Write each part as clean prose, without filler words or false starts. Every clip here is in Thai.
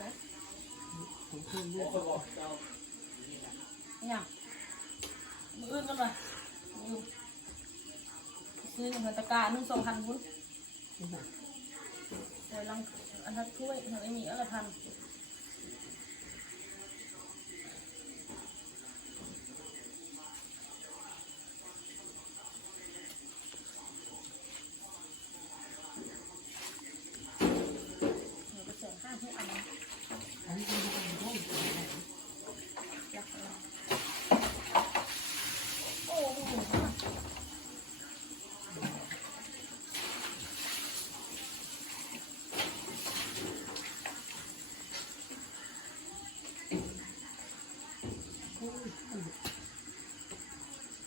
เลยของเพื่อนลูกเนี่ยมืออื่นกันเลยซื้อหนึ่งตะกร้า1,200พุ้นเดี๋ยวลังอันนั้นถ้วยมันไม่มีอะไรพัน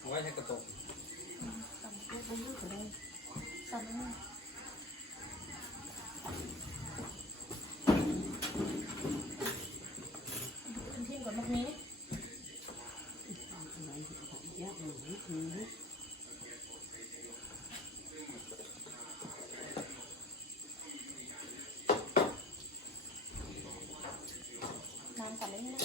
ไว้ให้กระตกสั่งตัวบุ้งก็ได้สั่งนี่อันที่ก่อนแบบนี้น้ำกันเลยนะ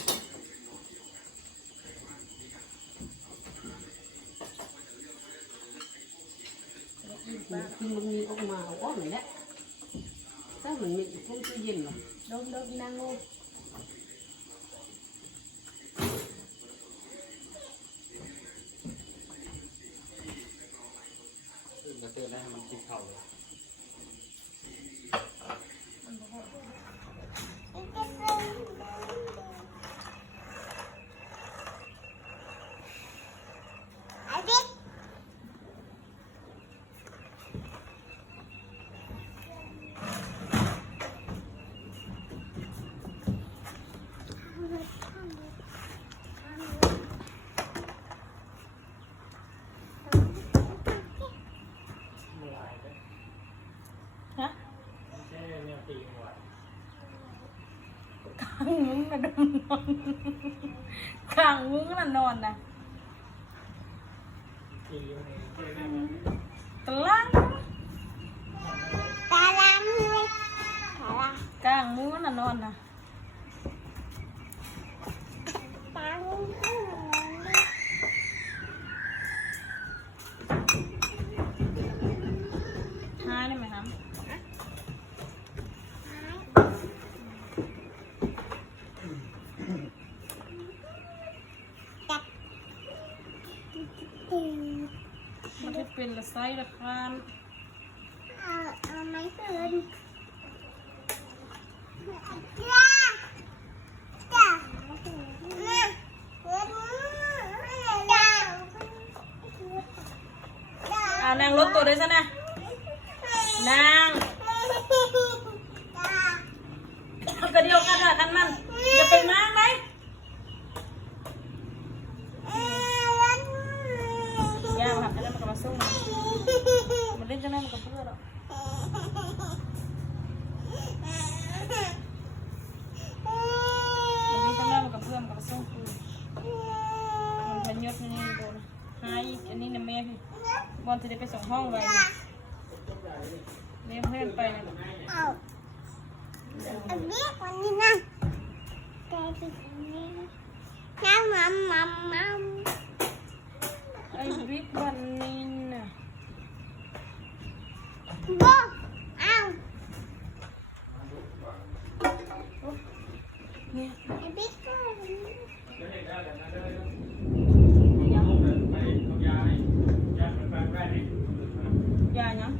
กินมันมีออกมาเอาอ้อมเลยแหละถ้ามันมีคนตู้เย็นหรอเดิมนั่งลงกระเตือนให้มันกินเข่าเลยฮะ แค่เนี่ยตีหัว กลางมุ้งนะดมนอนกลางมุ้งน่ะนอนนะ ตีอยู่ใน กลางกลางมุ้งน่ะนอนนะหาได้ไหมครับมันจะเป็นละไส้ละครานเอาไม้คืนนางรถตัวได้ซะนะนางกระเดียวกันละกันมันอย่าไปมากไหมย่าหักกันแล้วมันก็มาสู้มันเล่นจะนั่นมันก็เพื่อหรอกมันเล่นจะนั่นมันก็เพื่อมันก็มาสู้คือมันพันยศนี่โดนหายอันนี้นะแม่พี่บอลจะได้ไปส่งห้องไว้เลี้ยงเพื่อนไปนะอันนี้วันนี้นะแกจะนี่น้ำมัมไอ้วิกวันนี้น่ะบ่เอาเนี่ยไอ้บิ๊กก็ยาเนาะ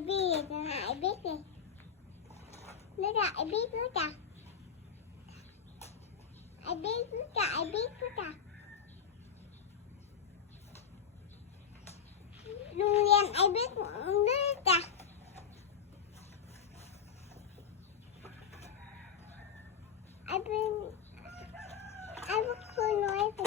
biết là ai biết đi nó là ai biết nữa kìa ai biết nữa kìa ai biết nữa kìa luôn liền ai biết nữa kìa ai biết tôi nói kìa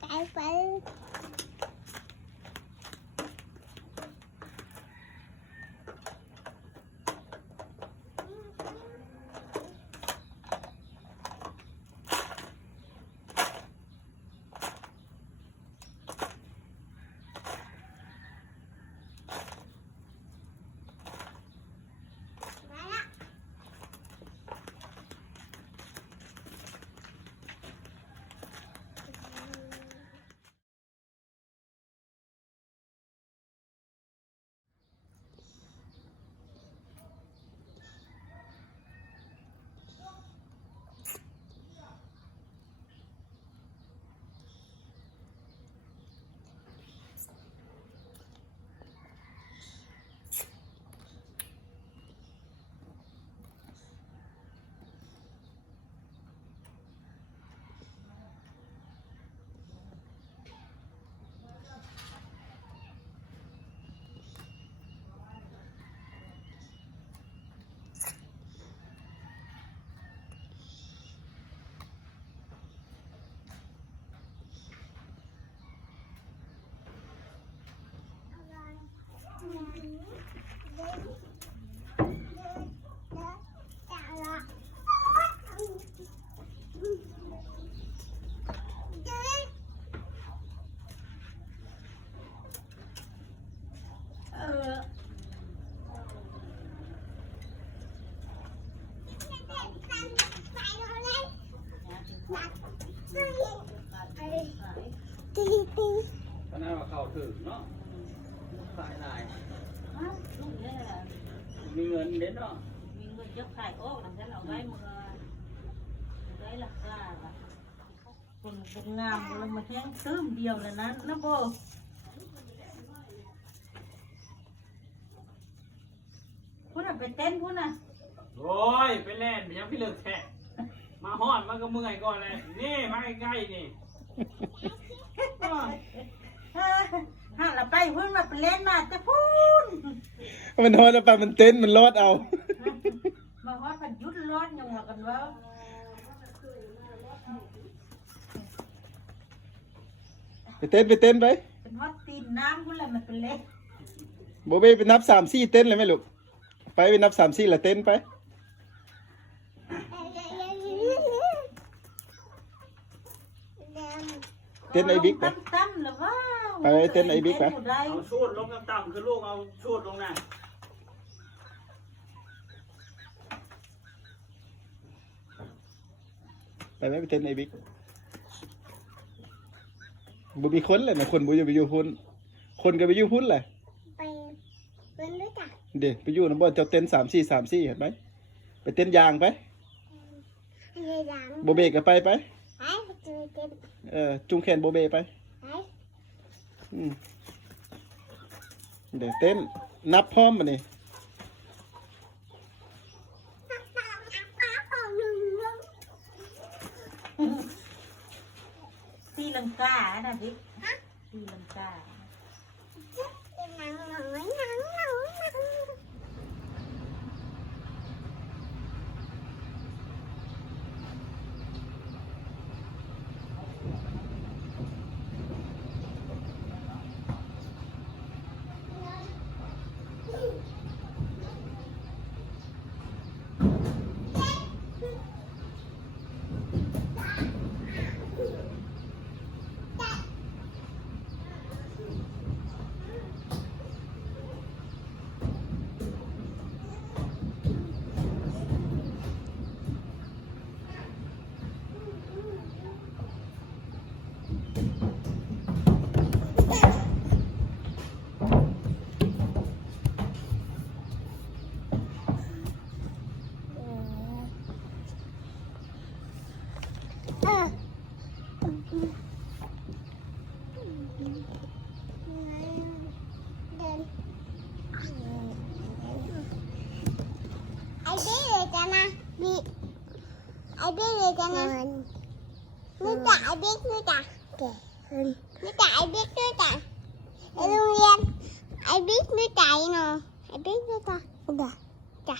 cái phảiก็น่าว่าเข้าถึงเนาะขายลายมีเงินเด็ดเนาะ มีเงินเยอะขายโอ้หลังจากเราได้มาได้ราคาคนเป็นงามเรามาแข่งตื้มเดียวเลยนะนะโบพูดอะไปเต้นพูดอะ โอ้ยไปเล่นไปยังพี่เลิกแท้มาฮอดมันก็เมื่อยก่อนเลยนี่มาใกล้ๆนี่ ฮะเราไปพูดมาไปเล่นมาจะพูด มันฮอดแล้วไปมันเต้นมันรอดเอา มาฮอดพันยุดร้อนยังว่ากันว่า ไปเต้นไป เป็นฮอดตีนน้ำพูดอะไรมันเป็นเล่น โบเบ้ไปนับ3-4เต้นเลยไหมลูกไปนับ3-4ละเต้นไปเต้นไอ้บิ๊กไป ตั้มหรือว่า ไปเต้นไอ้บิ๊กไป เอาชูดลงต่ำๆคือลูกเอาชูดลงนะ ไปไหมไปเต้นไอ้บิ๊กบุมีคนเลยนะคนบุจะไปอยู่พุ่นคนก็ไปอยู่พุ่นเลย ไปเป็นด้วยจ้ะ เดี๋ยวไปอยู่น้ำบ่อนเจ้าเต้น3-4เห็นไหมไปเต้นยางไป อะไรหลัง โบเบ้ก็ไป ไปเจอเต็ม จุงแขนโบเบ้ไป ไป เดี๋ยวเต้นนับพร้อมมานี่ ตีลังกานะบิ๊กตีลังกา หนังหนัง นะบีไอ้บิ๊กเลยกันนะนี่จ่าไอ้บิ๊กนี่จ่านี่จ่าไอ้บิ๊กด้วยจ่าไอ้โรงเรียนไอ้บิ๊กนี่จ่าเนาะไอ้บิ๊กนี่จ่าจ้ะ